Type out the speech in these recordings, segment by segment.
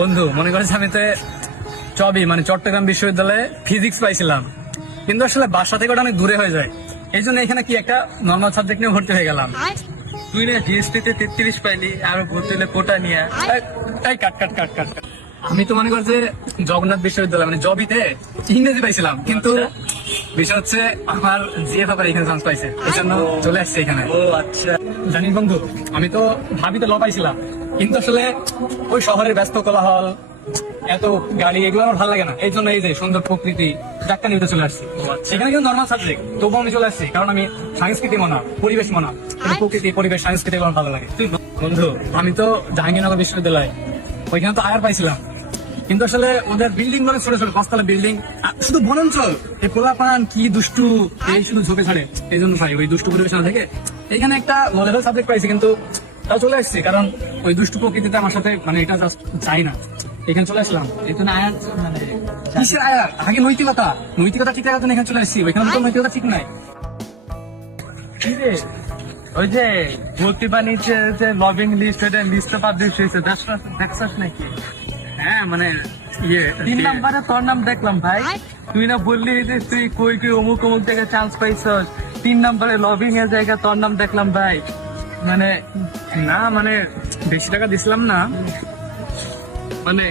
বন্ধু মনে করছে আমি তো মানে চট্টগ্রাম বিশ্ববিদ্যালয়ে ফিজিক্স পাইছিলাম, কিন্তু আসলে বাসা থেকে ওটা অনেক দূরে হয়ে যায়। এই জন্য এখানে কি একটা নর্মাল সাবজেক্ট নিয়ে ভর্তি হয়ে গেলাম। তুই না জিএসটি তে 33 পাইলি আর ভর্তি হলে কোটা নিয়ে। এই কাট কাট কাট কাট কাট। আমি তো মনে করছে জগন্নাথ বিশ্ববিদ্যালয় মানে জবিতে ইংরেজি পাইছিলাম, কিন্তু বিষয় হচ্ছে আমার জিএফ আবার এখানে চান্স পাইছে, এই জন্য চলে আসছে এখানে। ও আচ্ছা, জানিস বন্ধু, আমি তো ভাবিতে ল পাইছিলাম, কিন্তু আসলে ওই শহরের ব্যস্ত কোলাহল, এত গাড়ি, এগুলো আমার ভালো লাগে না। এই জন্য এই যে সুন্দর প্রকৃতি ডাক্তার নিতে চলে আসছি। সেখানে কিন্তু নর্মাল সাবজেক্ট, তবুও আমি চলে আসছি কারণ আমি সংস্কৃতি মনা, পরিবেশ মনা, প্রকৃতি পরিবেশ সংস্কৃতি আমার ভালো লাগে। বন্ধু আমি তো জাহাঙ্গীরনগর বিশ্ববিদ্যালয়, ওইখানে তো আয়ার পাইছিলাম, কিন্তু আসলে ওদের বিল্ডিং মানে ছোট ছোট পাঁচতলা বিল্ডিং, শুধু বনাঞ্চল, এই পোলাপান কি দুষ্টু, এই শুধু ঝোঁকে ছাড়ে। এই জন্য ভাই ওই দুষ্টু পরিবেশ না থেকে এখানে একটা লো লেভেল সাবজেক্ট পাইছি, কিন্তু তাও চলে আসছি কারণ ওই দুষ্টু প্রকৃতিতে আমার সাথে মানে এটা জাস্ট চাই না, এখানে চলে আসলাম। এখানে আয়ার মানে কিসের আয়ার, আগে নৈতিকতা, নৈতিকতা ঠিক রাখার জন্য এখানে চলে আসছি, ওইখানে তো নৈতিকতা ঠিক নাই। কি রে, ওই যে ভর্তি বাণিজ্যে যে লবিং লিস্ট, ওটা লিস্টে পাবলিশ হয়েছে, দেখছস নাকি? হ্যাঁ মানে 3 নম্বরে তোর নাম দেখলাম ভাই। তুই না বললি যে তুই কই কই অমুক অমুক জায়গায় চান্স পাইছস, 3 নম্বরে লবিং এর জায়গা তোর নাম দেখলাম ভাই। মানে না মানে বেশি টাকা দিছিলাম না, মানে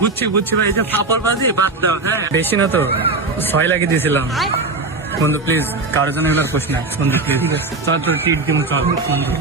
বুঝছি বুঝছি ভাই, এই যে ফাপড় বাজি বাদ দাও। হ্যাঁ বেশি না তো 6 লাখই দিয়েছিলাম। বন্ধু প্লিজ কারোর জন্য এগুলো কোশ না বন্ধু, প্লিজ চল তোর ট্রিট দিব, চল বন্ধু।